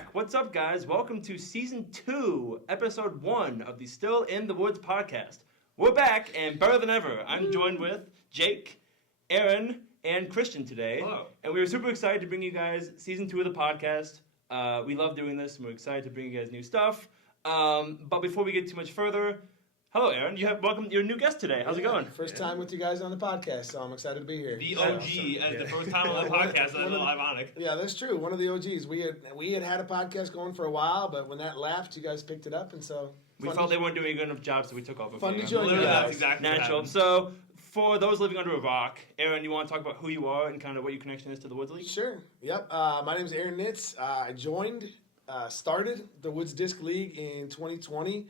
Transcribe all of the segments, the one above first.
back. What's up, guys? Welcome to Season 2, Episode 1 of the Still in the Woods podcast. We're back, and better than ever. I'm joined with Jake, Aaron, and Christian today. Hello. And we were super excited to bring you guys Season 2 of the podcast. We love doing this, and we're excited to bring you guys new stuff. But before we get too much further, hello, Aaron. You're a new guest today. How's it going? First time with you guys on the podcast, so I'm excited to be here. The OG as the first time on the podcast. That's a little ironic. Yeah, that's true. One of the OGs. We had a podcast going for a while, but when that lapsed, you guys picked it up, and so we felt they weren't doing a good enough job, so we took over. Fun to you. join you Literally, guys. that's exactly Natural. So, for those living under a rock, Aaron, you want to talk about who you are and kind of what your connection is to the Woods League? Sure. Yep. My name is Aaron Nitz. I started the Woods Disc League in 2020.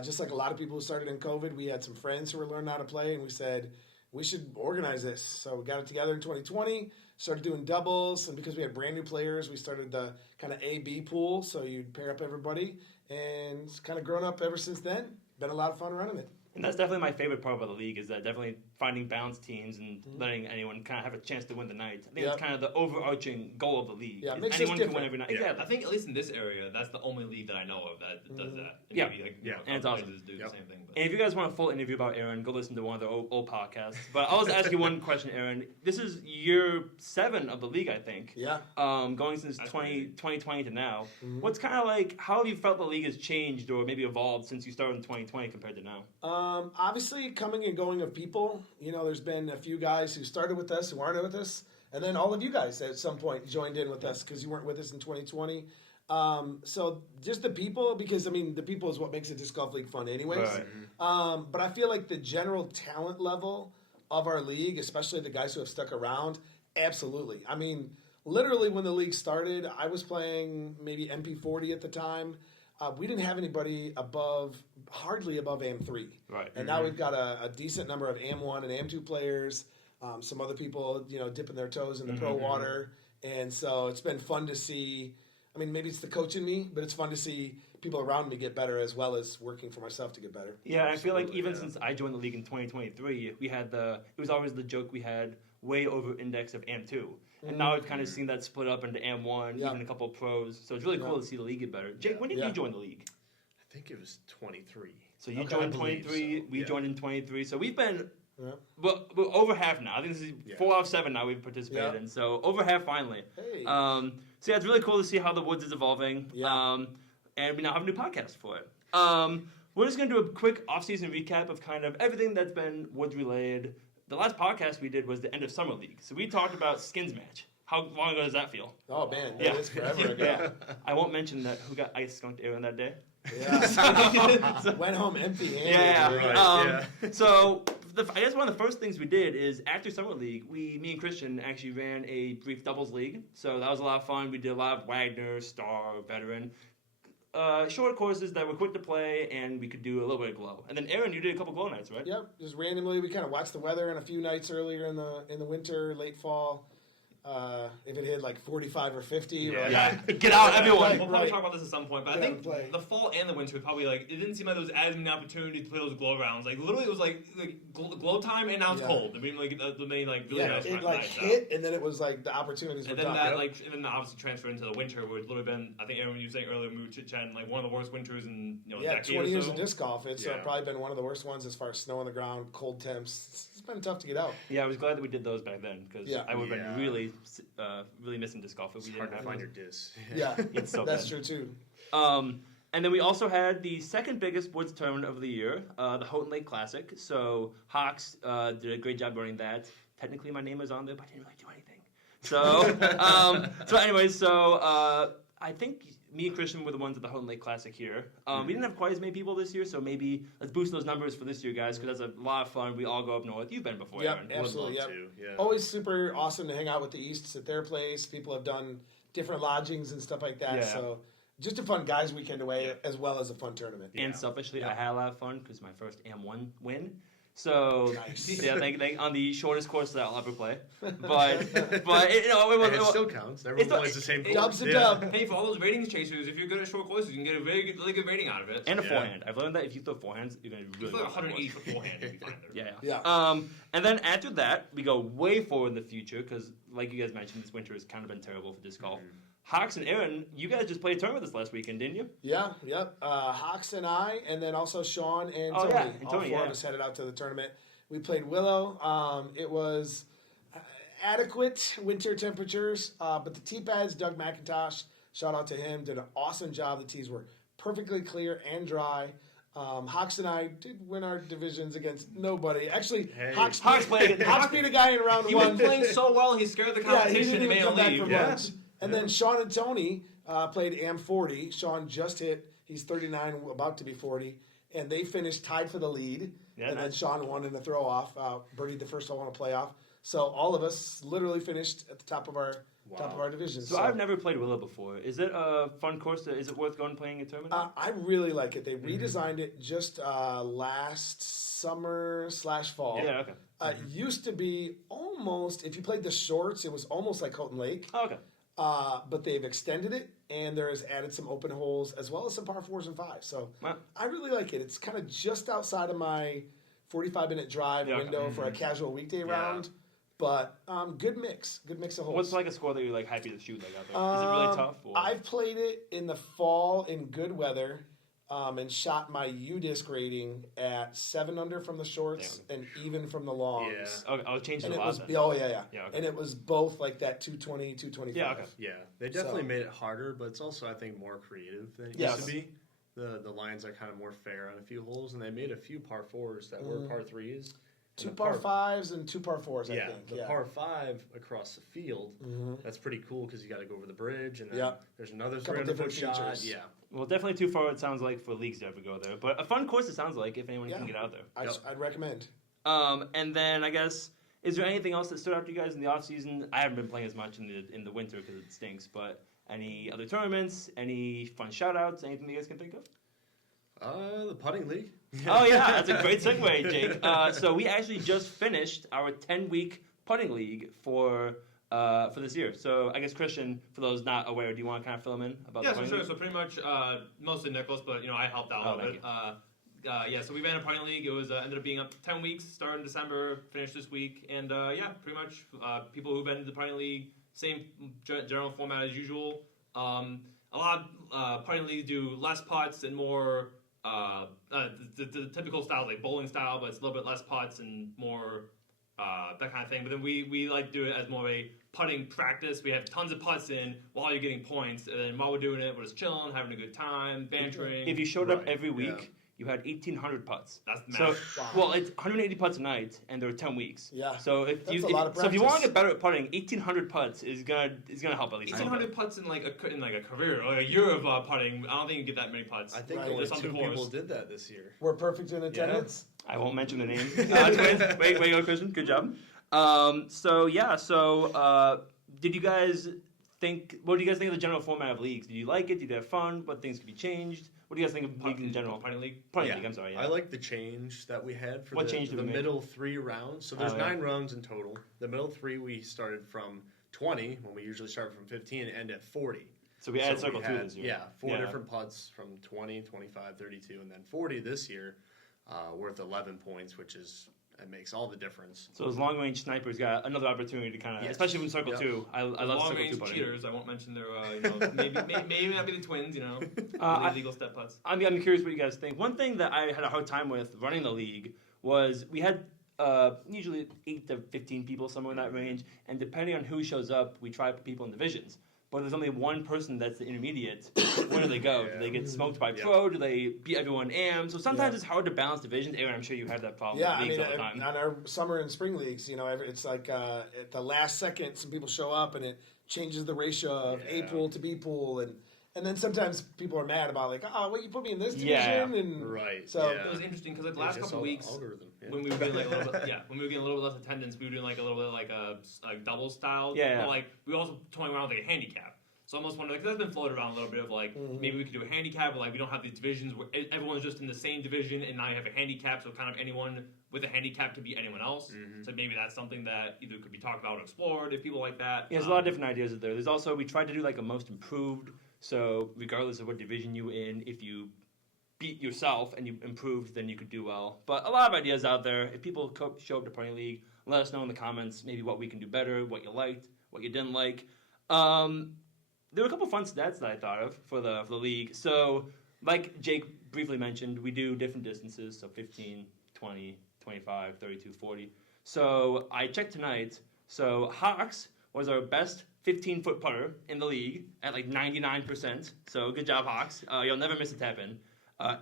Just like a lot of people who started in COVID, we had some friends who were learning how to play, and we said, we should organize this. So we got it together in 2020, started doing doubles, and because we had brand new players, we started the kind of A-B pool, so you'd pair up everybody, and it's kind of grown up ever since then. Been a lot of fun running it. And that's definitely my favorite part about the league is that definitely finding balanced teams and letting anyone kind of have a chance to win the night. I think that's kind of the overarching goal of the league. Yeah, is makes anyone us can different. win every night. Yeah. Exactly. I think at least in this area, that's the only league that I know of that does that. And Yeah. maybe, And it's awesome. Do the same thing. But. And if you guys want a full interview about Aaron, go listen to one of the old podcasts. But I'll just ask you one question, Aaron. This is year 7 of the league, I think. Yeah. Going since 2020 to now. What's kind of like, how have you felt the league has changed or maybe evolved since you started in 2020 compared to now? Obviously, coming and going of people. There's been a few guys who started with us who aren't with us, and then all of you guys at some point joined in with us because you weren't with us in 2020. So just the people, because the people is what makes a disc golf league fun, anyways. Right. But I feel like the general talent level of our league, especially the guys who have stuck around, absolutely. Literally when the league started, I was playing maybe MP40 at the time. We didn't have anybody hardly above AM3. Right. And now we've got a decent number of AM1 and AM2 players. Some other people, dipping their toes in the pro water. And so it's been fun to see. Maybe it's the coach in me, but it's fun to see people around me get better as well as working for myself to get better. Yeah, I feel like even since I joined the league in 2023, it was always the joke we had way over index of AM2. And now we've kind of seen that split up into AM1, even a couple of pros. So it's really cool to see the league get better. Jake, when did you join the league? I think it was 23. So you joined 23, so. we joined in 23. So we've been we're over half now. I think this is 4 out of 7 now we've participated in. So over half finally. Hey. So it's really cool to see how the Woods is evolving. Yeah. And we now have a new podcast for it. We're just going to do a quick off-season recap of kind of everything that's been Woods-related. The last podcast we did was the end of Summer League. So we talked about Skins Match. How long ago does that feel? Oh, man. That is forever ago. Yeah. I won't mention who got ice skunked Aaron that day. Yeah. Went home empty-handed. Yeah. So I guess one of the first things we did is after Summer League, me and Christian actually ran a brief doubles league. So that was a lot of fun. We did a lot of Wagner, Star, Veteran. Short courses that were quick to play, and we could do a little bit of glow. And then Aaron, you did a couple glow nights, right? Yep, just randomly. We kind of watched the weather in a few nights earlier in the winter, late fall. If it hit like 45 or 50, Get out, everyone. We'll probably talk about this at some point, but I think the fall and the winter probably it didn't seem like there was as many opportunities to play those glow rounds. Like literally, it was like glow time, and now it's cold. The main really nice nights hit, and then it was like the opportunities. And then and then obviously transferred into the winter, where it's literally been. I think Aaron, you were saying earlier, we were chit-chatting like one of the worst winters in a decade 20 years or so. of disc golf. It's probably been one of the worst ones as far as snow on the ground, cold temps. It's been tough to get out. Yeah, I was glad that we did those back then because I would have been really missing disc golf if we didn't hard to have find those. your disc. Yeah, it's so that's bad. true too. And then we also had the second biggest Woods tournament of the year, the Houghton Lake Classic. So Hawks did a great job running that. Technically, my name was on there, but I didn't really do anything. So, I think me and Christian were the ones at the Houghton Lake Classic here. We didn't have quite as many people this year, so maybe let's boost those numbers for this year, guys, because that's a lot of fun. We all go up north. You've been before, Yeah, Aaron. absolutely. Would love Yep. to, yeah. Always super awesome to hang out with the Easts at their place. People have done different lodgings and stuff like that. Yeah. So just a fun guys' weekend away as well as a fun tournament. And selfishly, I had a lot of fun because my first AM1 win. So they on the shortest course that I'll ever play, but it still counts. Everyone plays the same course. Dub's a dub. Hey, for all those ratings chasers, if you're good at short courses, you can get a really good rating out of it. And a forehand. I've learned that if you throw forehands, you're going to be really good. 180 for forehand, you'll be fine there. Yeah. And then after that, we go way forward in the future because, like you guys mentioned, this winter has kind of been terrible for disc golf. Hawks and Aaron, you guys just played a tournament this last weekend, didn't you? Yeah, yep. Hawks and I, and then also Sean and Tony. Yeah. And all Tony, four of us headed out to the tournament. We played Willow. It was adequate winter temperatures, but the tee pads, Doug McIntosh, shout out to him, did an awesome job. The tees were perfectly clear and dry. Hawks and I did win our divisions against nobody. Actually, Hawks beat a guy in round one. He was playing so well, he scared the competition he didn't even come back from lunch. And Yeah. then Sean and Tony played AM40. Sean just hit. He's 39, about to be 40. And they finished tied for the lead. Yeah, and nice. then Sean won in the throw-off. Birdied the first hole on a playoff. So all of us literally finished at the top of our division. So I've never played Willow before. Is it a fun course? Is it worth going and playing a tournament? I really like it. They redesigned it just last summer/fall. Yeah, okay. It used to be almost, if you played the shorts, it was almost like Houghton Lake. Oh, okay. But they've extended it, and there's added some open holes as well as some par 4s and 5s. So I really like it. It's kind of just outside of my 45-minute drive window for a casual weekday round. But good mix of holes. What's like a score that you're like happy to shoot like out there? Is it really tough? Or? I've played it in the fall in good weather, and shot my U-disc rating at 7 under from the shorts and even from the longs. Yeah. Okay, I'll change it a lot. Okay. And it was both like that 220, 225. Yeah, okay. Yeah, they definitely made it harder, but it's also I think more creative than it used to be. The lines are kind of more fair on a few holes, and they made a few par 4s that were par 3s. 2 par 5s and 2 par 4s, I think. The par 5 across the field, that's pretty cool because you got to go over the bridge, and then there's another 300-foot shot. Yeah. Well, definitely too far, it sounds like, for leagues to ever go there. But a fun course, it sounds like, if anyone can get out there. I'd recommend. And then, I guess, is there anything else that stood out to you guys in the offseason? I haven't been playing as much in the winter because it stinks, but any other tournaments, any fun shout-outs, anything you guys can think of? The putting league. Oh, yeah, that's a great segue, Jake. So we actually just finished our 10-week putting league for this year. So I guess, Christian, for those not aware, do you want to kind of fill them in about the putting league? So pretty much, mostly Nicholas, but I helped out a little bit. So we ran a putting league. It was ended up being up 10 weeks, started in December, finished this week, and pretty much people who've entered the putting league, same general format as usual. A lot of putting leagues do less putts and more. The typical style, like bowling style, but it's a little bit less putts and more that kind of thing. But then we like to do it as more of a putting practice. We have tons of putts in while you're getting points, and then while we're doing it, we're just chilling, having a good time, bantering. If you showed up every week, you had 1,800 putts. That's massive. So, well, it's 180 putts a night, and there were 10 weeks. Yeah. So if you want to get better at putting, 1,800 putts is gonna help at least. 1,800 putts in like a career, like a year of putting. I don't think you get that many putts. I think only 2 people did that this year. We're perfect in attendance. I won't mention the names. Wait, go, Christian. Good job. Did you guys think? What do you guys think of the general format of leagues? Did you like it? Did you have fun? What things could be changed? What do you guys think of leagues in general? Putting league? Putting league, I'm sorry. Yeah. I like the change that we had for the made? middle 3 rounds. So there's 9 rounds in total. The middle 3, we started from 20, when we usually start from 15, and end at 40. So we added Circle 2 this year. Yeah, 4 different putts from 20, 25, 32, and then 40 this year, worth 11 points, which makes all the difference. So those long-range snipers got another opportunity to kind of, especially from Circle 2. I love Circle 2 long-range cheaters. I won't mention their, maybe not be the Twins, illegal step putts. I'm curious what you guys think. One thing that I had a hard time with running the league was we had usually 8 to 15 people, somewhere in that range, and depending on who shows up, we try to put people in divisions. But there's only one person that's the intermediate. Where do they go? Do they get smoked by pro? Do they beat everyone AM? So sometimes it's hard to balance divisions. Aaron, I'm sure you had that problem with leagues all the time. On our summer and spring leagues, it's like at the last second, some people show up and it changes the ratio of A pool to B pool, and then sometimes people are mad about you put me in this division, and So it was interesting because the last couple of weeks when we were getting when we were getting a little bit less attendance, we were doing a little bit like a double style. But, we were also toying around with a handicap. So I almost wonder, because that's been floated around a little bit of maybe we could do a handicap, but we don't have these divisions where everyone's just in the same division, and now you have a handicap, so kind of anyone with a handicap could be anyone else. So maybe that's something that either could be talked about or explored if people like that. Yeah, there's a lot of different ideas there. There's also, we tried to do a most improved. So regardless of what division you in, if you beat yourself and you improved, then you could do well. But a lot of ideas out there. If people show up to Putting League, let us know in the comments maybe what we can do better, what you liked, what you didn't like. there were a couple fun stats that I thought of for the league. So, like Jake briefly mentioned, we do different distances, so 15, 20, 25, 32, 40. So I checked tonight. So Hawks was our best 15-foot putter in the league at like 99%. So good job, Hawks. You'll never miss a tap in.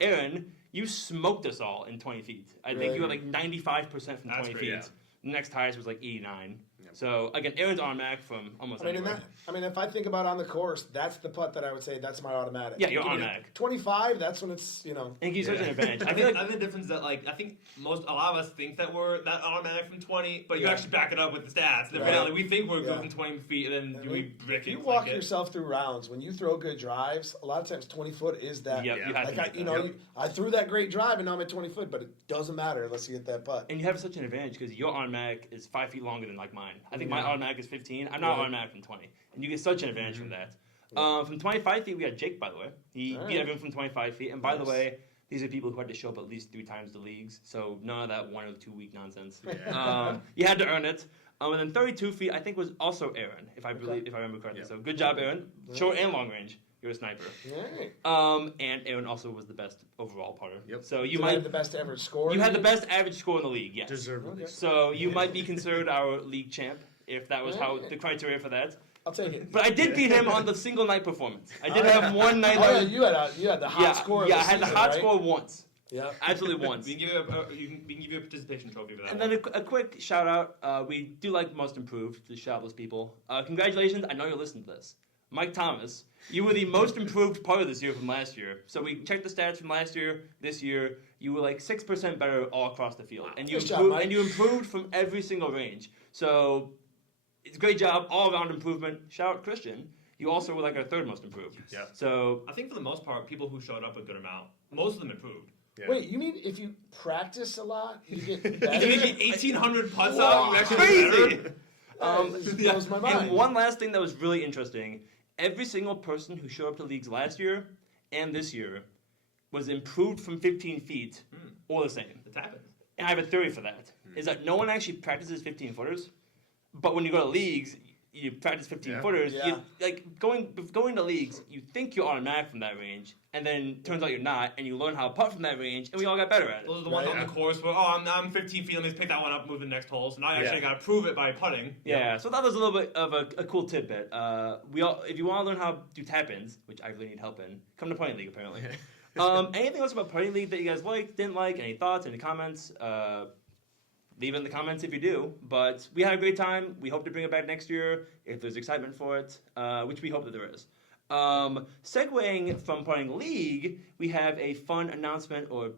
Aaron, you smoked us all in 20 feet. I think you were like 95% from 20 feet. Yeah. The next highest was like 89. Yep. So, again, Aaron's automatic from almost anywhere. If I think about on the course, that's the putt that I would say that's my automatic. Yeah, you're automatic. 25, that's when it's, And he's such an advantage. I think the difference that, I think a lot of us think that we're that automatic from 20, but you actually back it up with the stats. The reality, we think we're good from 20 feet, and then we brick it. You walk yourself through rounds. When you throw good drives, a lot of times 20 foot is that. Yep, you have to I threw that great drive, and now I'm at 20 foot, but it doesn't matter unless you hit that putt. And you have such an advantage because your automatic is 5 feet longer than mine. I think my automatic is 15. I'm not automatic from 20. And you get such an advantage from that. From 25 feet, we had Jake, by the way. He beat everyone from 25 feet. And by the way, these are people who had to show up at least 3 times the leagues. So none of that 1 or 2 week nonsense. You had to earn it. And then 32 feet, I think, was also Aaron, if I remember correctly. So good job, Aaron. Short and long range. You're a sniper. And Aaron also was the best overall putter. Yep. So you might have the best average score. You had the best average score in the league, yes. Deservedly. So you might be considered our league champ if that was how the criteria for that. I'll take it. But I did beat him on the single night performance. I did have one night. You had the hot score. Yeah, I had the hot score once. Yeah, absolutely once. We can give you a participation trophy for that. And then a quick shout out. We do like most improved to shout those people. Congratulations! I know you're listening to this. Mike Thomas, you were the most improved putter this year from last year. So we checked the stats from last year. This year, you were like 6% better all across the field, and you improved from every single range. So it's a great job, all around improvement. Shout out Christian. You also were like our 3rd most improved. Yeah. So I think for the most part, people who showed up a good amount, most of them improved. Yeah. Wait, you mean if you practice a lot, you get better? You get 1,800 putts out, you actually crazy. Blows my mind. And one last thing that was really interesting. Every single person who showed up to leagues last year and this year was improved from 15 feet or the same. It's happened. And I have a theory for that. Is that no one actually practices 15-footers, but when you go to leagues, you practice 15-footers. Yeah. You, like going to leagues, you think you're automatic from that range, and then turns out you're not, and you learn how to putt from that range, and we all got better at it. Those are the ones on the course where, I'm 15 feet, let me pick that one up, move to the next hole. So now I actually got to prove it by putting. Yeah, so that was a little bit of a cool tidbit. If you want to learn how to do tap-ins, which I really need help in, come to Putting League, apparently. Anything else about Putting League that you guys liked, didn't like, any thoughts, any comments? Leave it in the comments if you do. But we had a great time. We hope to bring it back next year if there's excitement for it, which we hope that there is. Segueing from Putting League, we have a fun announcement or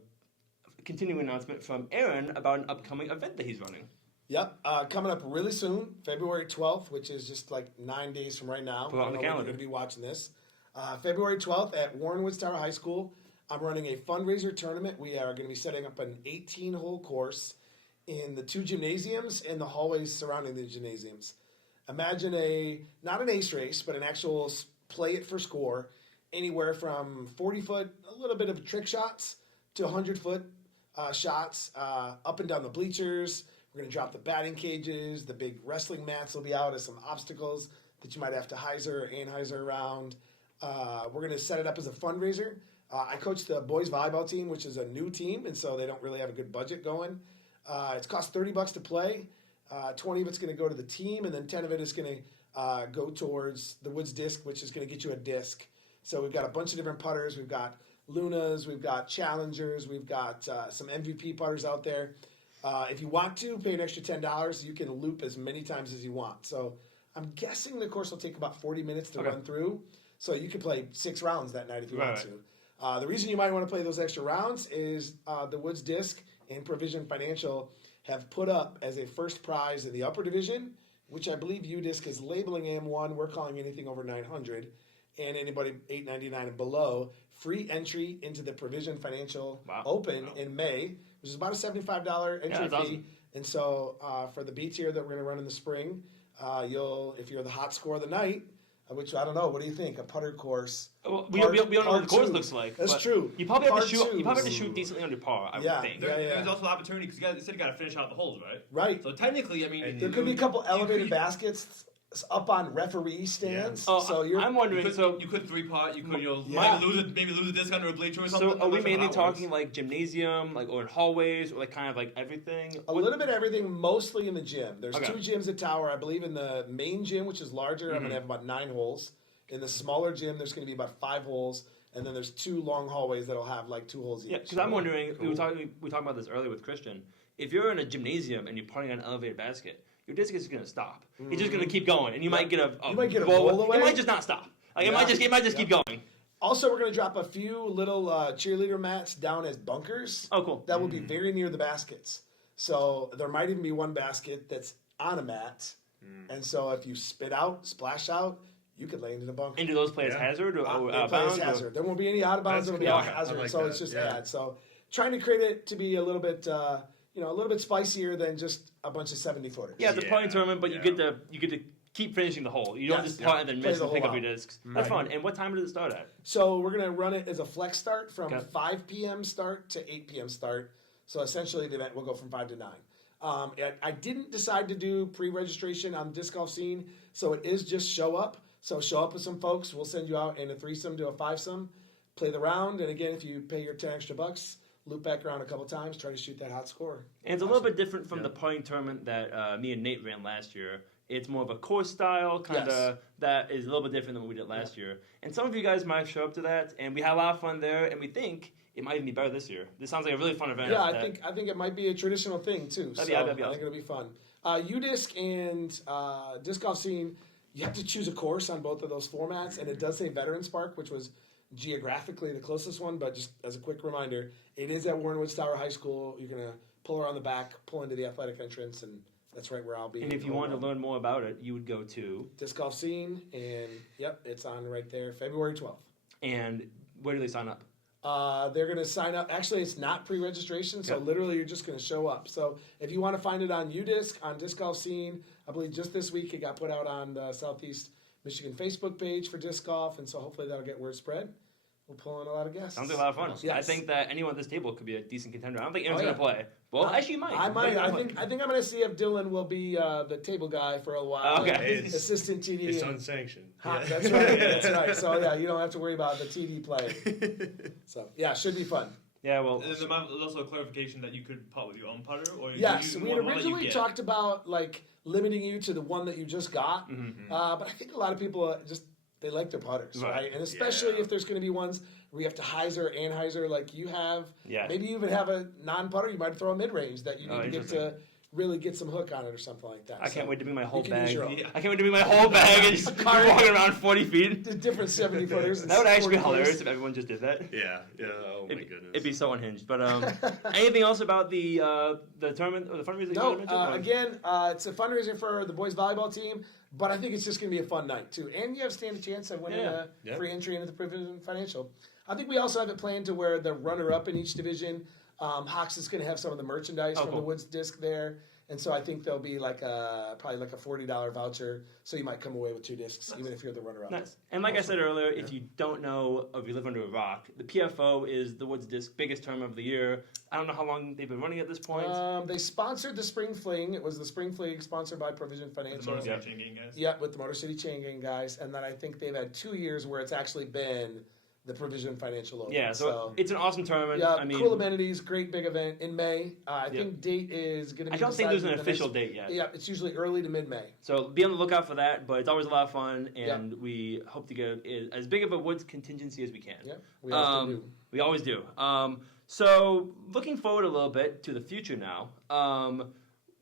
continuing announcement from Aaron about an upcoming event that he's running. Yep, coming up really soon, February 12th, which is just like 9 days from right now. Put it on the calendar. You're going to be watching this. February 12th at Warren Woods Tower High School. I'm running a fundraiser tournament. We are going to be setting up an 18-hole course in the 2 gymnasiums and the hallways surrounding the gymnasiums. Imagine not an ace race, but an actual play it for score, anywhere from 40-foot, a little bit of trick shots, to 100-foot shots, up and down the bleachers. We're going to drop the batting cages. The big wrestling mats will be out as some obstacles that you might have to hyzer or anhyzer around. We're going to set it up as a fundraiser. I coach the boys volleyball team, which is a new team, and so they don't really have a good budget going. It's cost $30 to play. 20 of it's going to go to the team, and then 10 of it is going to go towards the Woods disc, which is going to get you a disc. So we've got a bunch of different putters. We've got Lunas, we've got Challengers, we've got some MVP putters out there. If you want to, pay an extra $10. You can loop as many times as you want. So I'm guessing the course will take about 40 minutes to run through. So you can play 6 rounds that night if you want to. The reason you might want to play those extra rounds is the Woods disc and Provision Financial have put up as a first prize in the upper division, which I believe UDisc is labeling M1. We're calling anything over 900, and anybody 899 and below, free entry into the Provision Financial Open in May, which is about a $75 entry fee. Awesome. And so for the B tier that we're going to run in the spring, if you're the hot score of the night, which I don't know. What do you think? A putter course? Well, we don't know what the course looks like. That's true. You probably have to shoot decently under par. I would think. There's also an opportunity because you said you got to finish out the holes, right? Right. So technically, I mean, there could be a couple elevated baskets up on referee stands. Oh, so I'm wondering. You could 3-pot. You could maybe lose a disc under a bleacher or something. So are we mainly talking like gymnasium, like or in hallways, or like kind of like everything? A little bit of everything, mostly in the gym. There's Okay. 2 gyms at Tower. I believe in the main gym, which is larger, I'm going to have about 9 holes. In the smaller gym, there's going to be about 5 holes. And then there's 2 long hallways that'll have like 2 holes each. Yeah, because I'm wondering, we were talking about this earlier with Christian. If you're in a gymnasium and you're putting on an elevated basket, your disc is going to stop. It's just going to keep going, and you might get a roll away. It might just not stop. Like it might just keep going. Also, we're going to drop a few little cheerleader mats down as bunkers. Oh, cool. That will be very near the baskets. So there might even be one basket that's on a mat. And so if you splash out, you could land in a bunker. And do those play as hazard or out of play as bounds? hazard. There won't be any out of bounds. It'll be a hazard. like so that. it's just ad. So trying to create it to be a little bit, a little bit spicier than just a bunch of 70-footers. Yeah, it's a putting tournament, but you get to keep finishing the hole. You don't just putt and then miss and pick up your discs. That's fun. And what time does it start at? So we're going to run it as a flex start from 5 p.m. start to 8 p.m. start. So essentially the event will go from 5 to 9. I didn't decide to do pre-registration on the disc golf scene, so it is just show up. So show up with some folks. We'll send you out in a 3-some to a 5-some. Play the round, and again, if you pay your 10 extra bucks, loop back around a couple times, try to shoot that hot score. And it's a little bit different from the putting tournament that me and Nate ran last year. It's more of a course style, kind of, that is a little bit different than what we did last year. And some of you guys might show up to that, and we had a lot of fun there, and we think it might even be better this year. This sounds like a really fun event. Yeah, I think it might be a traditional thing, too. That'd be awesome. I think it'll be fun. UDisc and disc golf scene, you have to choose a course on both of those formats, and it does say Veterans Park, which was geographically the closest one, but just as a quick reminder, it is at Warren Woods Tower High School. You're going to pull around the back, pull into the athletic entrance, and that's right where I'll be. And if you wanted to learn more about it, you would go to Disc Golf Scene, and it's on right there, February 12th. And where do they sign up? They're going to sign up. Actually, it's not pre-registration, so literally you're just going to show up. So if you want to find it on UDisc, on Disc Golf Scene, I believe just this week it got put out on the Southeast Michigan Facebook page for disc golf, and so hopefully that'll get word spread. We'll pull in a lot of guests. Sounds like a lot of fun. Yes. I think that anyone at this table could be a decent contender. I don't think Aaron's going to play. Well, actually, you might. I might. I think I'm going to see if Dylan will be the table guy for a while. Okay. Assistant TD. It's unsanctioned. That's right. That's right. So, you don't have to worry about the TD play. So, should be fun. Yeah, well. And there's also a clarification that you could putt with your own putter, or yes, we had originally talked about limiting you to the one that you just got, but I think a lot of people they like their putters, right? And especially if there's going to be ones where you have to hyzer like you have. Yeah. Maybe you even have a non-putter. You might throw a mid-range that you need to get to really get some hook on it or something like that. I can't wait to bring my whole bag. I can't wait to bring my whole bag and just walking around 40 feet. The different 70-footers. That would actually be hilarious if everyone just did that. Yeah. Oh my goodness. It'd be so unhinged. But anything else about the tournament or the fundraiser? No. Again, it's a fundraiser for the boys volleyball team, but I think it's just going to be a fun night too, and you have stand a chance of winning a free entry into the Preseason Financial. I think we also have it planned to where the runner-up in each division, Hawks is going to have some of the merchandise from the Woods disc there. And so I think there'll be probably like a $40 voucher, so you might come away with 2 discs, even if you're the runner-up. Nice. And like I said earlier, if you don't know or if you live under a rock, the PFO is the Woods Disc biggest tournament of the year. I don't know how long they've been running at this point. They sponsored the Spring Fling. It was the Spring Fling sponsored by Provision Financial. The Motor City Chain Gang guys. Yeah, with the Motor City Chain Gang guys. And then I think they've had 2 years where it's actually been the Provision Financial logo. Yeah, so it's an awesome tournament. Yeah, cool amenities, great big event in May. I think date is going to be I don't think there's an official date yet. Yeah, it's usually early to mid-May. So be on the lookout for that, but it's always a lot of fun, and we hope to get as big of a Woods contingency as we can. Yeah, we often do. We always do. So looking forward a little bit to the future now.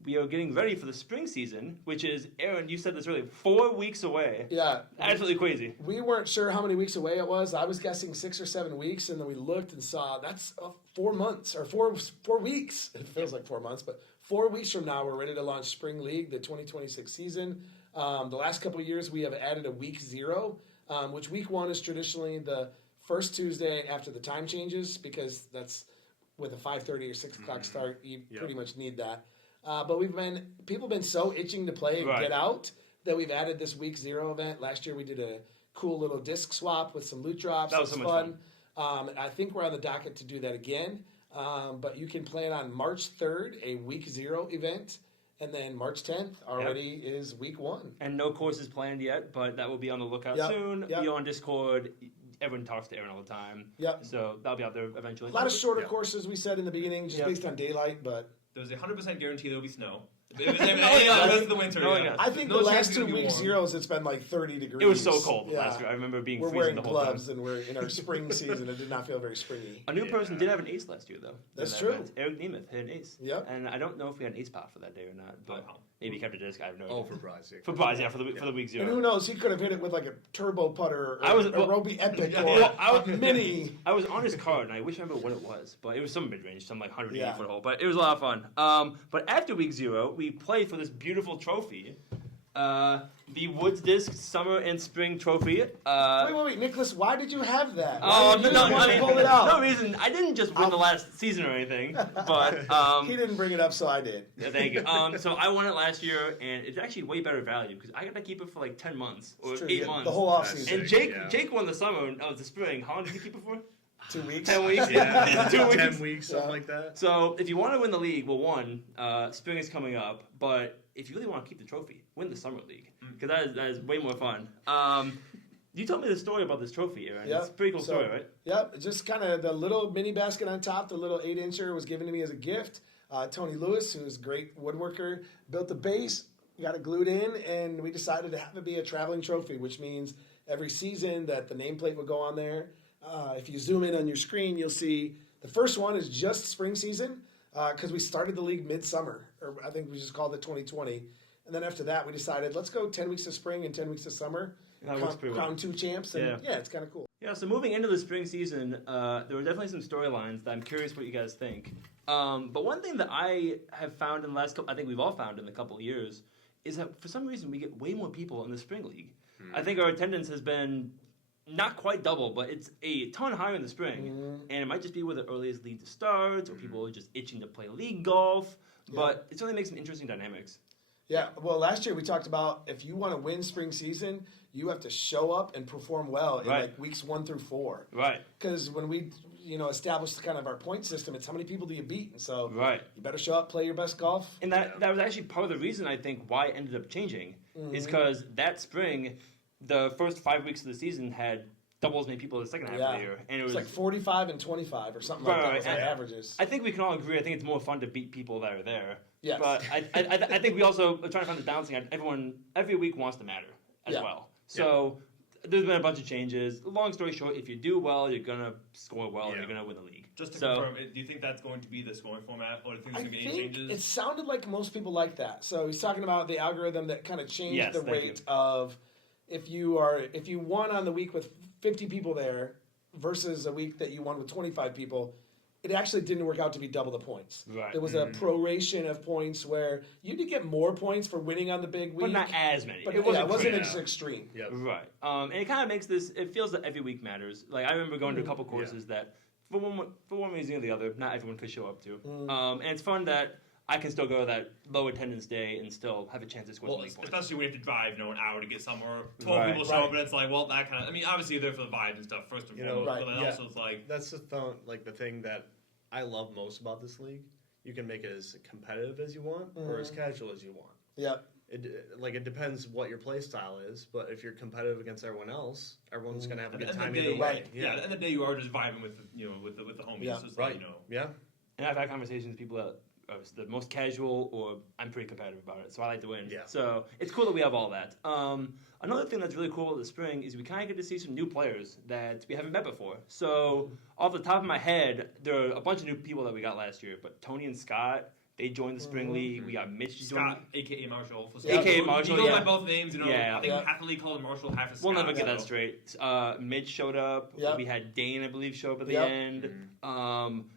We are getting ready for the spring season, which is, Aaron, you said this earlier, 4 weeks away. Yeah. Absolutely crazy. We weren't sure how many weeks away it was. I was guessing 6 or 7 weeks, and then we looked and saw that's 4 months, or 4 weeks. It feels like 4 months, but 4 weeks from now, we're ready to launch Spring League, the 2026 season. The last couple of years, we have added a week 0, which week 1 is traditionally the first Tuesday after the time changes, because that's with a 5:30 or 6 o'clock start, you pretty much need that. But people have been so itching to play and get out that we've added this week 0 event. Last year we did a cool little disc swap with some loot drops. That was so much fun. I think we're on the docket to do that again. But you can plan on March 3rd, a week 0 event. And then March 10th already is week 1. And no courses planned yet, but that will be on the lookout soon. Be on Discord. Everyone talks to Aaron all the time. Yep. So that'll be out there eventually. A lot of shorter courses we said in the beginning, just based on daylight, but... There's a 100% guarantee there will be snow. That's the winter. I think the last 2 week zeros, it's been like 30 degrees. It was so cold last year. I remember being freezing the whole time. We're wearing gloves and we're in our spring season. It did not feel very springy. A new person did have an ace last year, though. That's true. Eric Nemeth hit an ace. Yep. And I don't know if we had an ace pot for that day or not, but maybe he kept a disc. I have no idea. Oh, for Bryce. For Bryce, for the week 0. And who knows? He could have hit it with like a turbo putter or a Roby Epic or a mini. I was on his card, and I wish I remember what it was, but it was some mid-range, some like 180 foot hole. But it was a lot of fun. But after week 0, we played for this beautiful trophy, the Woods Disc Summer and Spring Trophy. Wait, Nicholas, why did you have that? Pull it out? No reason. I didn't just win the last season or anything, but he didn't bring it up, so I did. Yeah, thank you. So I won it last year, and it's actually way better value because I got to keep it for like 10 months or 8 months, the whole offseason. And Jake won the summer. The spring. How long did he keep it for? 2 weeks. 10 weeks? Yeah. 2 weeks. 10 weeks, something like that. So if you want to win the league, well, one, spring is coming up. But if you really want to keep the trophy, win the summer league. Because that is way more fun. You told me the story about this trophy, Aaron. Yep. It's a pretty cool story, right? Yep. Just kind of the little mini basket on top, the little 8-incher was given to me as a gift. Tony Lewis, who's a great woodworker, built the base, got it glued in, and we decided to have it be a traveling trophy, which means every season that the nameplate would go on there. If you zoom in on your screen, you'll see the first one is just spring season because we started the league midsummer, or I think we just called it 2020. And then after that, we decided, let's go 10 weeks of spring and 10 weeks of summer. Crown 2 champs. And yeah, it's kind of cool. Yeah, so moving into the spring season, there were definitely some storylines that I'm curious what you guys think. But one thing that I have found in the last couple, I think we've all found in a couple of years, is that for some reason we get way more people in the spring league. I think our attendance has been not quite double, but it's a ton higher in the spring. And it might just be where the earliest league starts, or people are just itching to play league golf. But it certainly makes some interesting dynamics. Yeah, well, last year we talked about if you want to win spring season, you have to show up and perform well in like weeks 1 through 4. Right. Because when we, established kind of our point system, it's how many people do you beat, and so you better show up, play your best golf. And that was actually part of the reason I think why it ended up changing is because that spring, the first 5 weeks of the season had double as many people in the second half of the year, and it was like 45 and 25 or something like that. Was our averages. I think we can all agree. I think it's more fun to beat people that are there. Yes. But I think we also are trying to find the balancing act. Everyone every week wants to matter as well. So there's been a bunch of changes. Long story short, if you do well, you're gonna score well, and you're gonna win the league. Just to confirm, do you think that's going to be the scoring format, or do you think there's going to be any changes? It sounded like most people like that. So he's talking about the algorithm that kind of changed the rate of if you won on the week with 50 people there versus a week that you won with 25 people. It actually didn't work out to be double the points. Right. There was a proration of points where you did get more points for winning on the big week. But not as many. But it wasn't extreme. Yep. Right. And it kind of makes this, it feels that every week matters. Like, I remember going to a couple courses that, for one reason or the other, not everyone could show up to. And it's fun that I can still go to that low attendance day and still have a chance to score some league points. Especially when you have to drive, an hour to get somewhere. 12 people show up, and it's like, well, that kind of. I mean, obviously they're for the vibe and stuff first and foremost, but then also it's like that's the thing that I love most about this league. You can make it as competitive as you want or as casual as you want. Yep. It depends what your play style is, but if you're competitive against everyone else, everyone's gonna have a good time either way. Yeah, at the end of the day, you are just vibing with the homies. Yeah. So it's And I've had conversations with people that are the most casual, or I'm pretty competitive about it, so I like to win. Yeah. So it's cool that we have all that. Another thing that's really cool about the spring is we kind of get to see some new players that we haven't met before. So off the top of my head, there are a bunch of new people that we got last year, but Tony and Scott, they joined the spring league. We got Mitch. Scott, a.k.a. Marshall. A.k.a. Marshall, You go by both names, Yeah. I think half the league called him Marshall, half is Scott. We'll never get that straight. Mitch showed up. Yep. We had Dane, I believe, show up at the end.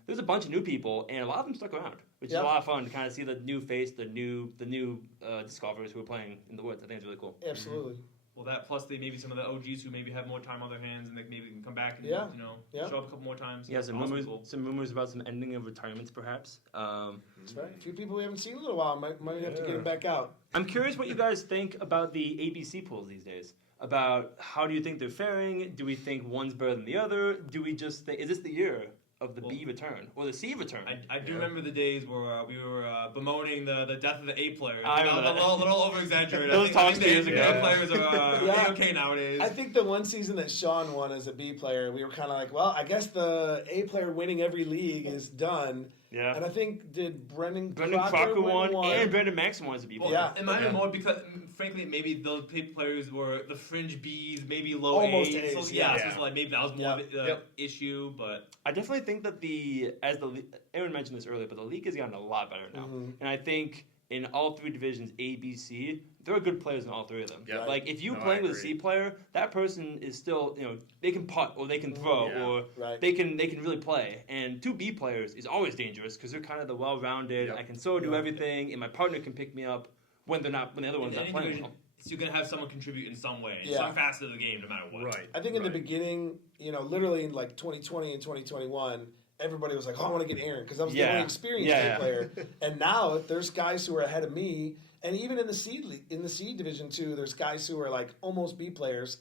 There's a bunch of new people, and a lot of them stuck around, which is a lot of fun to kind of see the new face, the new discoverers who are playing in the woods. I think it's really cool. Absolutely. Well, that plus maybe some of the OGs who maybe have more time on their hands and they maybe can come back and show up a couple more times. Yeah, some rumors about some ending of retirements, perhaps. That's right. A few people we haven't seen in a little while might have to get them back out. I'm curious what you guys think about the ABC pools these days. About how do you think they're faring? Do we think one's better than the other? Do we just think, is this the year of the B return or the C return. I do remember the days where we were bemoaning the death of the A players. I remember that. A little over-exaggerated. Those talks 2 years the ago. A players are okay nowadays. I think the one season that Sean won as a B player, we were kind of like, well, I guess the A player winning every league is done. Yeah. And I think, did Brendan Crocker won, one? and Brandon Maxim won as a B player. Yeah. It might have been more because, frankly, maybe those players were the fringe Bs, maybe low Almost A's. A's, So, yeah. so like maybe that was more of the issue. But I definitely think that Aaron mentioned this earlier, but the league has gotten a lot better now. Mm-hmm. And I think in all 3 divisions, A, B, C, there are good players in all 3 of them. Yeah. Like, if you No, play I with a agree. C player, that person is still, they can putt or they can throw or Right. they can really play. And 2 B players is always dangerous because they're kind of the well-rounded, I can sort of do everything, and my partner can pick me up when the other one's not playing well. So you're going to have someone contribute in some way, Yeah. some facet of the game, no matter what. Right. I think in the beginning, literally in like 2020 and 2021, everybody was like, "Oh, I want to get Aaron," because I was the only experienced A player. And now there's guys who are ahead of me, and even in the C division too, there's guys who are like almost B players.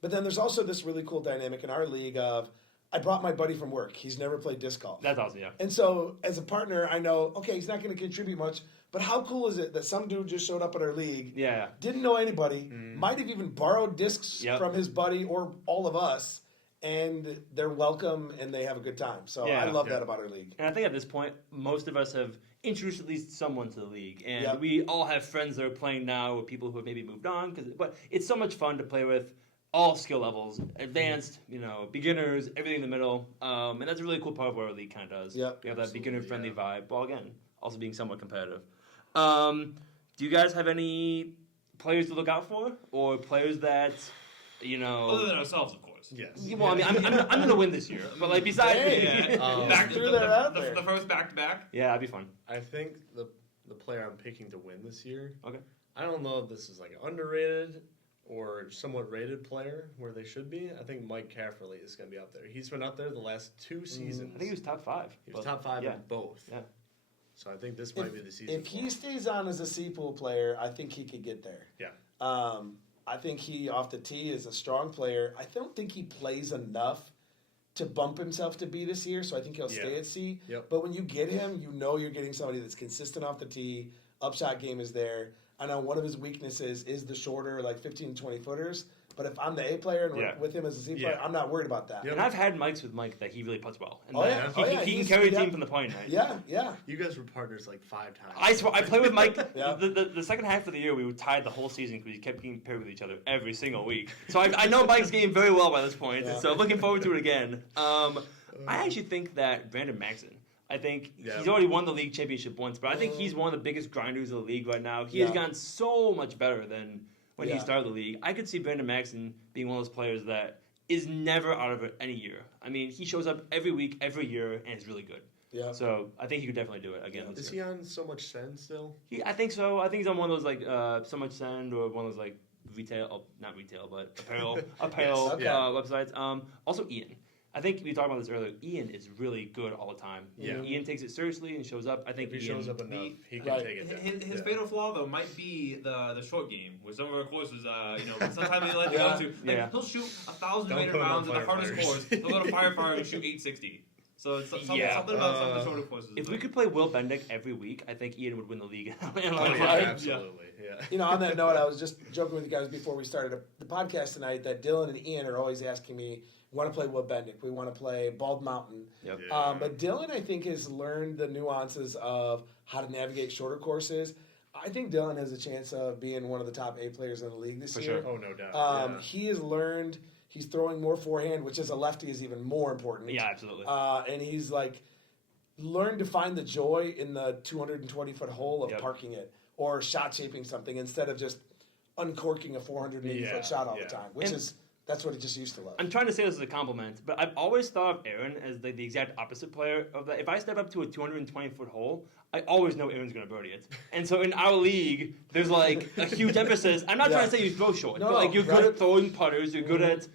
But then there's also this really cool dynamic in our league of, I brought my buddy from work. He's never played disc golf. That's awesome, yeah. And so as a partner, I know, okay, he's not going to contribute much, but how cool is it that some dude just showed up at our league, Yeah. didn't know anybody, might have even borrowed discs from his buddy or all of us, and they're welcome and they have a good time. So I love that about our league. And I think at this point, most of us have introduced at least someone to the league. And we all have friends that are playing now or people who have maybe moved on. But it's so much fun to play with all skill levels, advanced, beginners, everything in the middle. And that's a really cool part of what our league kind of does. Yep. You have that beginner-friendly vibe. Well, again, also being somewhat competitive. Do you guys have any players to look out for? Or players that, Other than ourselves, of course. Yes. Well, I mean, I'm going to win this year. But, like, besides... Back threw that out there. The first back-to-back. Yeah, that'd be fun. I think the player I'm picking to win this year. Okay. I don't know if this is like an underrated or somewhat rated player where they should be. I think Mike Cafferly is going to be up there. He's been up there the last 2 seasons. I think he was top 5. He was top 5 in both. Yeah. So I think this might be the season. If he stays on as a C pool player, I think he could get there. Yeah. I think he, off the tee, is a strong player. I don't think he plays enough to bump himself to B this year, so I think he'll stay at C. Yep. But when you get him, you're getting somebody that's consistent off the tee, upshot game is there. I know one of his weaknesses is the shorter, like 15, 20 footers. But if I'm the A player and with him as a C player, I'm not worried about that. Yep. And I've had mics with Mike that he really puts well. And he can carry a team from the point. Right? Yeah. You guys were partners like 5 times. I swear, I played with Mike. The second half of the year, we were tied the whole season because we kept getting paired with each other every single week. So I know Mike's game very well by this point. So I'm looking forward to it again. I actually think that Brandon Maxon, I think he's already won the league championship once, but I think he's one of the biggest grinders of the league right now. He has gotten so much better than when he started the league. I could see Brandon Maxon being one of those players that is never out of it any year. I mean, he shows up every week, every year, and is really good. Yeah. So I think he could definitely do it again. Is he on So Much Send still? I think so. I think he's on one of those like So Much Send or one of those like not retail, but apparel websites. Also Ian. I think we talked about this earlier. Ian is really good all the time. Yeah. Ian takes it seriously and shows up. I think if he shows up enough, he can take it down. His fatal flaw, though, might be the short game, where some of our courses, sometimes they let you go to. Like, he'll shoot 1,000-meter rounds at the hardest course. He'll go to Firefire and shoot 860. So it's something about some of the shorter courses. If we could play Will Bendick every week, I think Ian would win the league. Absolutely. Yeah. On that note, I was just joking with you guys before we started the podcast tonight that Dylan and Ian are always asking me, we want to play Will Bendick, we want to play Bald Mountain. Yep. But Dylan, I think, has learned the nuances of how to navigate shorter courses. I think Dylan has a chance of being one of the top A players in the league this year. Sure. Oh, no doubt. He has learned, he's throwing more forehand, which as a lefty is even more important. Yeah, absolutely. And he's learned to find the joy in the 220-foot hole of parking it or shot shaping something instead of just uncorking a 480-foot shot all the time, that's what he just used to love. I'm trying to say this as a compliment, but I've always thought of Aaron as the exact opposite player of that. If I step up to a 220-foot hole, I always know Aaron's going to birdie it. And so in our league, there's a huge emphasis. I'm not trying to say you throw short, but you're good at throwing putters, you're good at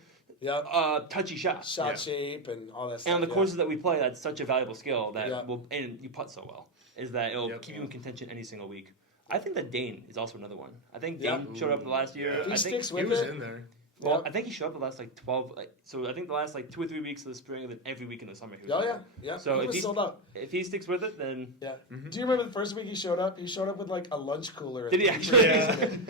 touchy shots. Shot shape and all that stuff. And on the courses that we play, that's such a valuable skill that and you putt so well, is that it'll keep you in contention any single week. I think that Dane is also another one. I think Dane showed up the last year. He I think sticks with he was it. in there. Well, Yep. I think he showed up the last 12. So I think the last 2 or 3 weeks of the spring, and then every week in the summer he was. Oh there. yeah. So he was sold out. If he sticks with it, then Yeah. Mhm. Do you remember the first week he showed up? He showed up with a lunch cooler. Did he actually?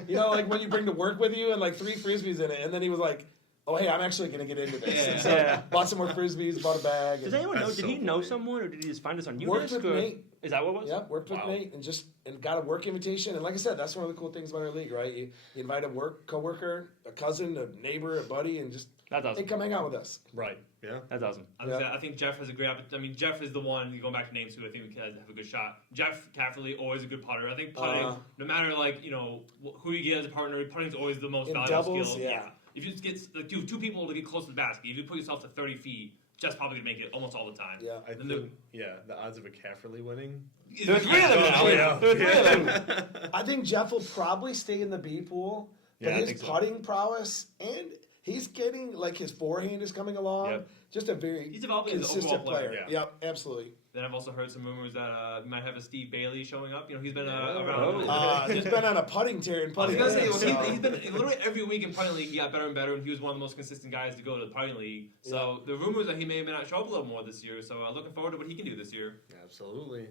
Yeah. When you bring to work with you and 3 frisbees in it, and then he was like, "Oh hey, I'm actually gonna get into this." Yeah. And so Yeah. bought some more frisbees, bought a bag. Does and anyone know? That's Did so he know funny. someone, or did he just find us on Worked Udisc? with Or Nate. is that what it was? Yeah, worked with Wow. Nate and got a work invitation. And like I said, that's one of the cool things about our league, right? You invite a coworker, a cousin, a neighbor, a buddy, and just That's awesome. hey, come hang out with us. Right. Yeah. That's awesome. I think Jeff has a great opportunity. I mean, Jeff is the one, going back to names who I think we can have a good shot. Jeff Cafferly, always a good putter. I think putting, no matter who you get as a partner, putting is always the most In valuable doubles, skill. yeah. If you get you have 2 people to get close to the basket, if you put yourself to 30 feet, Jeff's probably going to make it almost all the time. Yeah. I And think, the odds of a Cafferly winning. There are 3 of them now. yeah. There are 3 of them. I think Jeff will probably stay in the B pool, but Yeah, I his think so. putting prowess and he's getting his forehand is coming along. Yep. Just a very He's developing as an consistent overall player. player. Yeah. Yep, absolutely. Then I've also heard some rumors that we might have a Steve Bailey showing up. He's been Oh. around. He's been on a putting tear and I was putting. gonna say, league, so- he's been literally every week in putting league. He got better and better, and he was one of the most consistent guys to go to the putting league. So the rumors that he may or may not show up a little more this year. So looking forward to what he can do this year. Absolutely.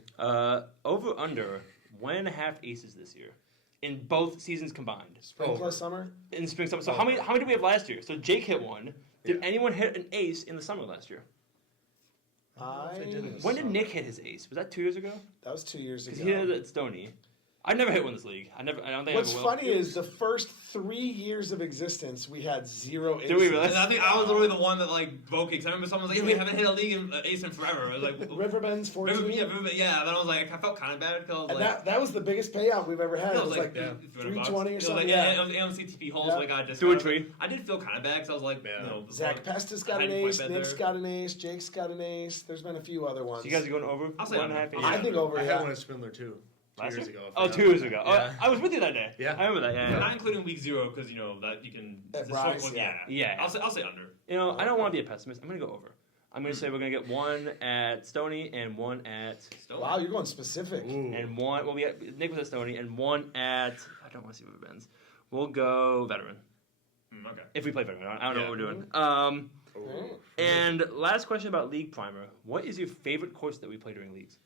Over under 1.5 aces this year, in both seasons combined. Spring plus summer. In spring summer. So how many did we have last year? So Jake hit one. Did Yeah. anyone hit an ace in the summer last year? When did Nick hit his ace? Was that 2 years ago? That was 2 years Because ago. he hit it at Stoney. I never hit one this league. I don't think What's I ever will. funny is the first 3 years of existence we had 0 aces. Did we really? And I think I was literally the one that broke it. Cause I remember someone was like, "We haven't hit a league in ace in forever." I was like, Riverbend's 14. Riverbend, yeah. And then I was like, I felt kind of bad because And that was the biggest payout we've ever had. It was like $320 $320 or It something. was Yeah. it was AMCTP holes. Yeah. Like I just Do a tree. I did feel kind of bad because I was like, Yeah. Zach Pestis got an hiding point ace. bed Nick's there. got an ace. Jake's got an ace. There's been a few other ones. So you guys are going over I'll say 1.5 under. aces? I think over. I Yeah. had one at Spindler too. 2 Last years year? ago. Oh, 2 years ago. Yeah. Oh, I was with you that day. Yeah. I remember that. Yeah. Not including week 0 because that you can. At the Rise, short one, yeah. Yeah. I'll say under. I don't want to be a pessimist. I'm going to go over. I'm going to say we're going to get 1 at Stoney and 1 at Still. Wow, you're going specific. Ooh. and 1. Well, we got Nick was at Stoney and 1 at. I don't want to see Riverbends. We'll go veteran Okay. if we play veteran. I don't know Yeah. what we're doing. Ooh. And last question about League Primer. What is your favorite course that we play during leagues?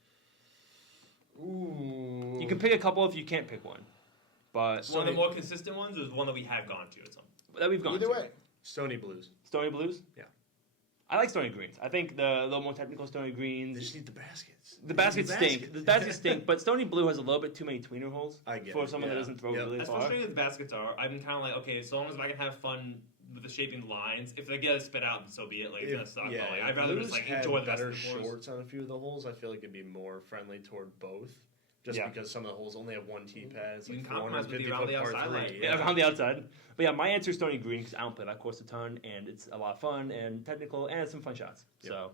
Ooh. You can pick a couple if you can't pick one, but One of the more consistent ones is one that we have gone to at some point. that we've gone Either to. way. Stony Blues. Stony Blues. Yeah. I like Stony Greens. I think the little more technical Stony They Greens. just need the baskets. The baskets stink. The baskets stink, but Stony Blue has a little bit too many tweener holes I get for it, someone that yeah. doesn't throw Yep. really As far. frustrating as the baskets are, I'm kind of like, okay, so long as I can have fun with the shaping the lines, if they get it spit out, so be it. Like, it's gonna suck. But, like, I'd rather Blues just had enjoy the rest better of the course. shorts on a few of the holes. I feel like it'd be more friendly toward both. Just Yeah. because some of the holes only have one tee pad. It's You like can compromise with the 450 around the foot par outside three. line. Yeah, around the outside. But yeah, my answer is Stony Green because I don't play that course a ton, and it's a lot of fun and technical and some fun shots. Yep. So,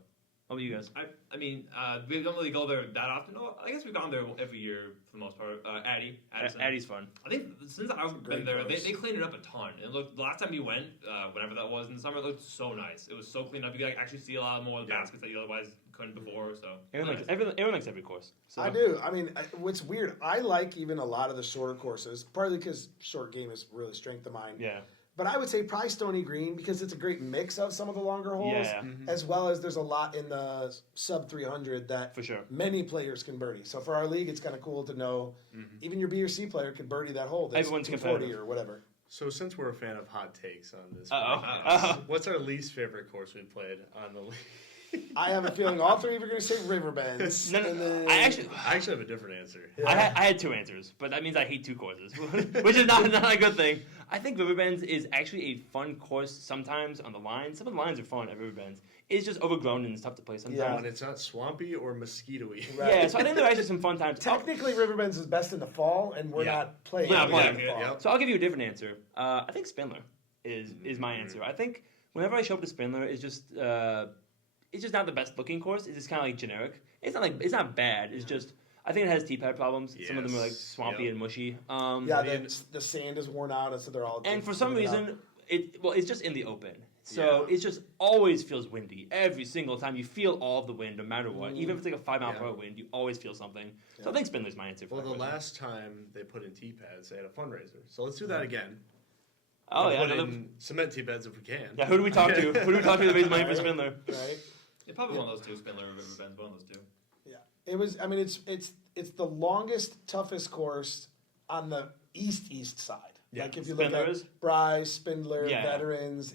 what about you guys? I mean, we don't really go there that often. No, I guess we've gone there every year for the most part. Addison. Addy's fun. I think since I've great been there, course. they cleaned it up a ton. And look, the last time we went, whenever that was in the summer, it looked so nice. It was so cleaned up. You could actually see a lot more of the Yeah. baskets that you otherwise couldn't before. So Everyone likes every course. So. I do. I mean, what's weird, I like even a lot of the shorter courses, partly because short game is really strength of mine. Yeah. But I would say probably Stony Green because it's a great mix of some of the longer holes, Yeah. as well as there's a lot in the sub 300 that For sure. many players can birdie. So for our league, it's kind of cool to know even your B or C player can birdie that hole. That's Everyone's 240 competitive. or whatever. So since we're a fan of hot takes on this, Uh-oh. podcast, Uh-oh. what's our least favorite course we played on the league? I have a feeling all three of you are going to say Riverbends. No, no, and then- I actually I have a different answer. Yeah. I had 2 answers, but that means I hate 2 courses, which is not a good thing. I think Riverbends is actually a fun course sometimes on the lines. Some of the lines are fun at Riverbends. It's just overgrown and it's tough to play Yeah. sometimes. When it's not swampy or mosquito-y. Right. Yeah, so I think there are actually some fun times. Technically, Riverbends is best in the fall, and we're Yeah. not playing. We're not in playing the it, fall. yep. So I'll give you a different answer. I think Spindler is my answer. I think whenever I show up to Spindler, it's just not the best looking course. It's just kind of like generic. It's not bad. It's just I think it has tee pad problems. Some of them are like Yes. swampy Yep. and mushy. Yeah, the sand is worn out, and so they're all. And for some figured out. reason, it's just in the open. So Yeah. it just always feels windy. Every single time you feel all of the wind, no matter what. Even if it's like a 5-mile-per-hour wind, you always feel something. So I think Spindler's my answer for Well, that the question. last time they put in tee pads, they had a fundraiser. So let's do that again. Oh, yeah. Put in cement tee beds if we can. Yeah, who do we talk to? Who do we talk to to raise money for Spindler? Right. Yeah, probably one of those two, Spindler or Riverbend's, one of those two. Yeah. It was. I mean, it's the longest, toughest course on the east side. Yeah. Like if you look Spindlers? at Bryce, Spindler, Yeah. Veterans,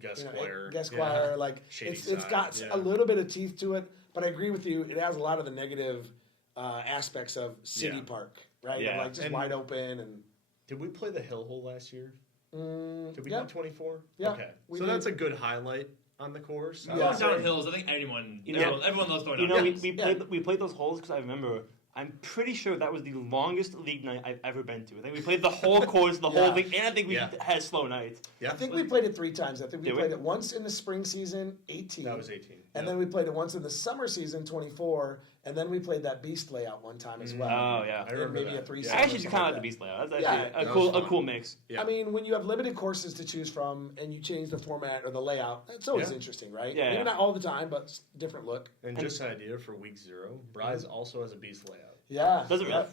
Gasquire. like Shady it's side, got a little bit of teeth to it, but I agree with you. It has a lot of the negative aspects of City Park, right? Yeah. Like just wide open and. Did we play the Hill Hole last year? Did we yeah. do 24? Yeah, Okay. we So did. that's a good highlight on the course. Yeah. Going down hills, I think everyone loves throwing down hills. We played those holes because I remember. I'm pretty sure that was the longest league night I've ever been to. I think we played the whole course, the whole thing, and I think we had a slow night. Yeah. I think we played it 3 times. I think we Did we? played it once in the spring season, 18. That was 18. And then we played it once in the summer season, 24. And then we played that beast layout one time as well. Oh, yeah. I remember maybe that. a 3. I actually just kind of like the beast layout. That's Yeah, actually that a cool mix. Yeah. I mean, when you have limited courses to choose from and you change the format or the layout, it's always interesting, right? Yeah, Maybe yeah. not all the time, but different look. And just an idea for week 0, Bryce also has a beast layout. Yeah. Does it really?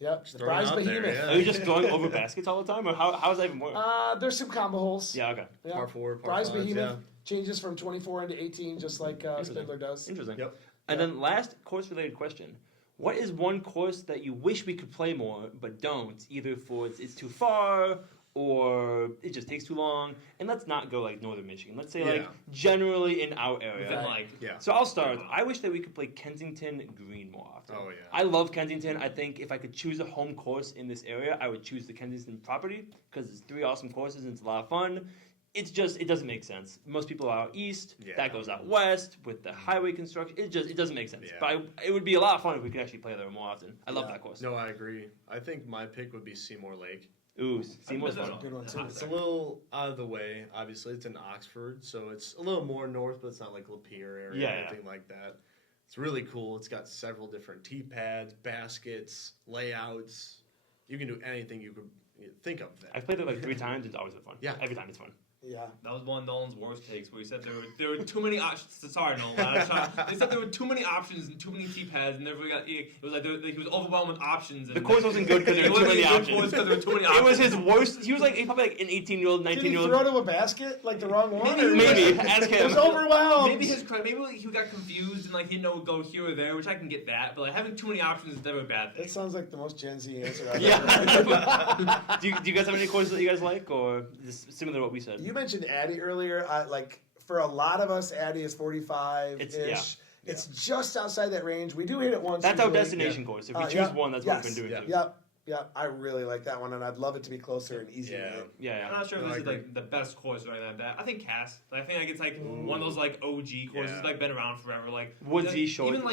Yep. The throwing prize out there, behemoth. yeah. Are you just throwing over baskets all the time, or how does that even work? There's some combo holes. Yeah, okay. Yeah. Par 4, par Prize 5s, behemoth changes from 24 into 18, just like Spindler does. Interesting. Yep. And then last course-related question. What is one course that you wish we could play more, but don't, either for it's too far, or it just takes too long? And let's not go like Northern Michigan. Let's say like generally in our area. Within like So I'll start. I wish that we could play Kensington Green more often. Oh, yeah. I love Kensington. I think if I could choose a home course in this area, I would choose the Kensington property because it's 3 awesome courses and it's a lot of fun. It's just, it doesn't make sense. Most people are out east. Yeah. That goes out west with the highway construction. It doesn't make sense. Yeah. But it would be a lot of fun if we could actually play there more often. I love that course. No, I agree. I think my pick would be Seymour Lake. Ooh, Seymour's fun. Good one, too. It's a little out of the way. Obviously, it's in Oxford, so it's a little more north, but it's not like Lapeer area or anything like that. It's really cool. It's got several different tee pads, baskets, layouts. You can do anything you could think of there. I've played it like 3 times. It's always been fun. Yeah. Every time it's fun. Yeah. that was one of Nolan's worst takes, where he said there were too many options. Sorry, Nolan. They said there were too many options and too many tee pads, and never got. It was like he was overwhelmed with options. And The course wasn't good because there were too many options. There were too many It options. was his worst. He was like probably like an 18-year-old, Did he 19-year-old. throw to a basket, like the wrong one? Maybe. Ask He was him. overwhelmed. Maybe he got confused and like he didn't know go here or there, which I can get that. But like having too many options is never a bad thing. That sounds like the most Gen Z answer I've ever heard. Yeah. do you guys have any courses that you guys like, or just similar to what we said? You mentioned Addy earlier. Like for a lot of us, Addy is 45-ish. It's just outside that range. We do hit it once. That's our usually. destination course. If we choose one, that's what we've been doing too. Yep. I really like that one, and I'd love it to be closer and easier. to hit. Yeah. I'm not sure if this is like the best course or anything like that. I think Cass. I think like it's like one of those like OG courses like been around forever. Like Woodsy, short. Even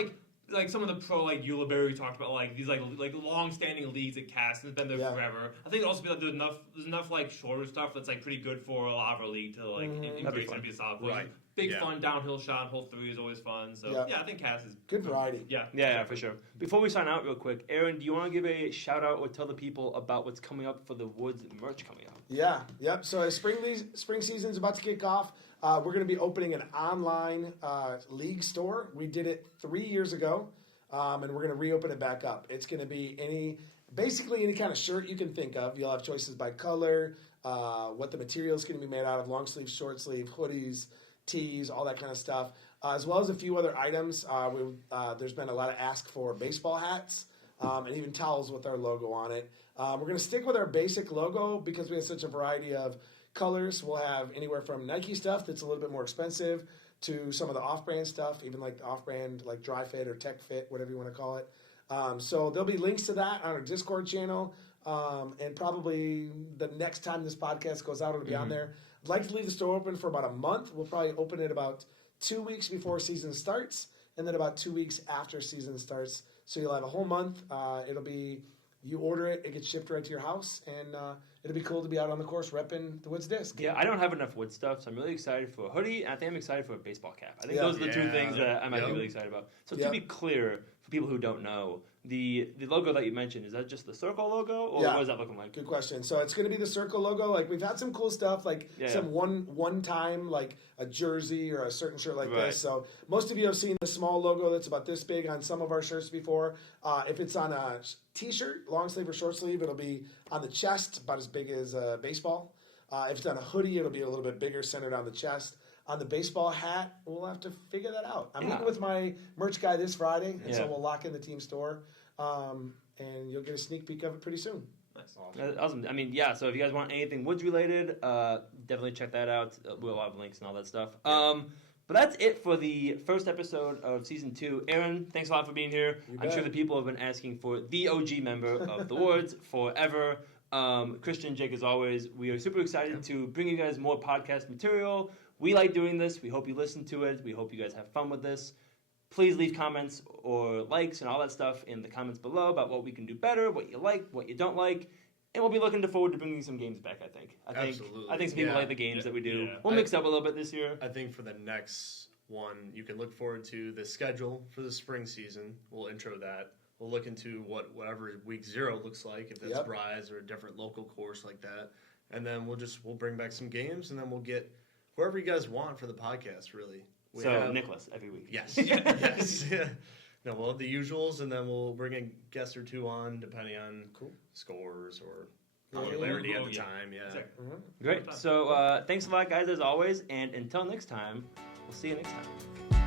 like some of the pro like Ulibarri we talked about, like these like long-standing leagues at Cass has been there forever. I think it'd also be like there's enough like shorter stuff that's like pretty good for a lot of our league to like embrace and be a solid course. Right. Big fun downhill shot. Hole 3 is always fun. So yeah, I think Cass is Good variety. Yeah, for sure. Before we sign out real quick, Aaron, do you want to give a shout out or tell the people about what's coming up for the Woods merch coming up? Yeah, yep. So as spring season's about to kick off, we're going to be opening an online league store. We did it 3 years ago, and we're going to reopen it back up. It's going to be basically any kind of shirt you can think of. You'll have choices by color, what the material is going to be made out of, long sleeve, short sleeve, hoodies, tees, all that kind of stuff, as well as a few other items. There's been a lot of ask for baseball hats and even towels with our logo on it. We're going to stick with our basic logo because we have such a variety of colors. We'll have anywhere from Nike stuff that's a little bit more expensive to some of the off-brand stuff, even like the off-brand like Dry Fit or Tech Fit, whatever you want to call it. So there'll be links to that on our Discord channel, and probably the next time this podcast goes out, it'll be on there. I'd like to leave the store open for about a month. We'll probably open it about 2 weeks before season starts, and then about 2 weeks after season starts. So you'll have a whole month. It'll be, you order it, it gets shipped right to your house, and it'll be cool to be out on the course repping the Woods Disc. Yeah, I don't have enough wood stuff, so I'm really excited for a hoodie, and I think I'm excited for a baseball cap. I think those are the 2 things that I might be really excited about. So to be clear, for people who don't know, the logo that you mentioned, is that just the circle logo, or what is that looking like? Good question. So it's going to be the circle logo. Like we've had some cool stuff, like some one time, like a jersey or a certain shirt like this. So most of you have seen the small logo that's about this big on some of our shirts before. If it's on a t-shirt, long sleeve or short sleeve, it'll be on the chest, about as big as a baseball. If it's on a hoodie, it'll be a little bit bigger, centered on the chest. On the baseball hat, we'll have to figure that out. I'm meeting with my merch guy this Friday, and so we'll lock in the team store, and you'll get a sneak peek of it pretty soon. Nice. Awesome. I mean, yeah, so if you guys want anything Woods related, definitely check that out. We'll have links and all that stuff. But that's it for the first episode of Season 2. Aaron, thanks a lot for being here. I'm sure the people have been asking for the OG member of the Woods forever. Christian, Jake, as always, we are super excited to bring you guys more podcast material. We like doing this. We hope you listen to it. We hope you guys have fun with this. Please leave comments or likes and all that stuff in the comments below about what we can do better, what you like, what you don't like. And we'll be looking forward to bringing some games back, I think. Absolutely. I think some people like the games that we do. Yeah. We'll mix up a little bit this year. I think for the next one, you can look forward to the schedule for the spring season. We'll intro that. We'll look into whatever week 0 looks like, if that's Rise or a different local course like that. And then we'll bring back some games, and then we'll get whoever you guys want for the podcast, really. Nicholas every week. Yes. Yes. Yeah. No, we'll have the usuals, and then we'll bring a guest or two on, depending on scores or popularity at the time. Yeah. Exactly. Great. So thanks a lot, guys, as always. And until next time, we'll see you next time.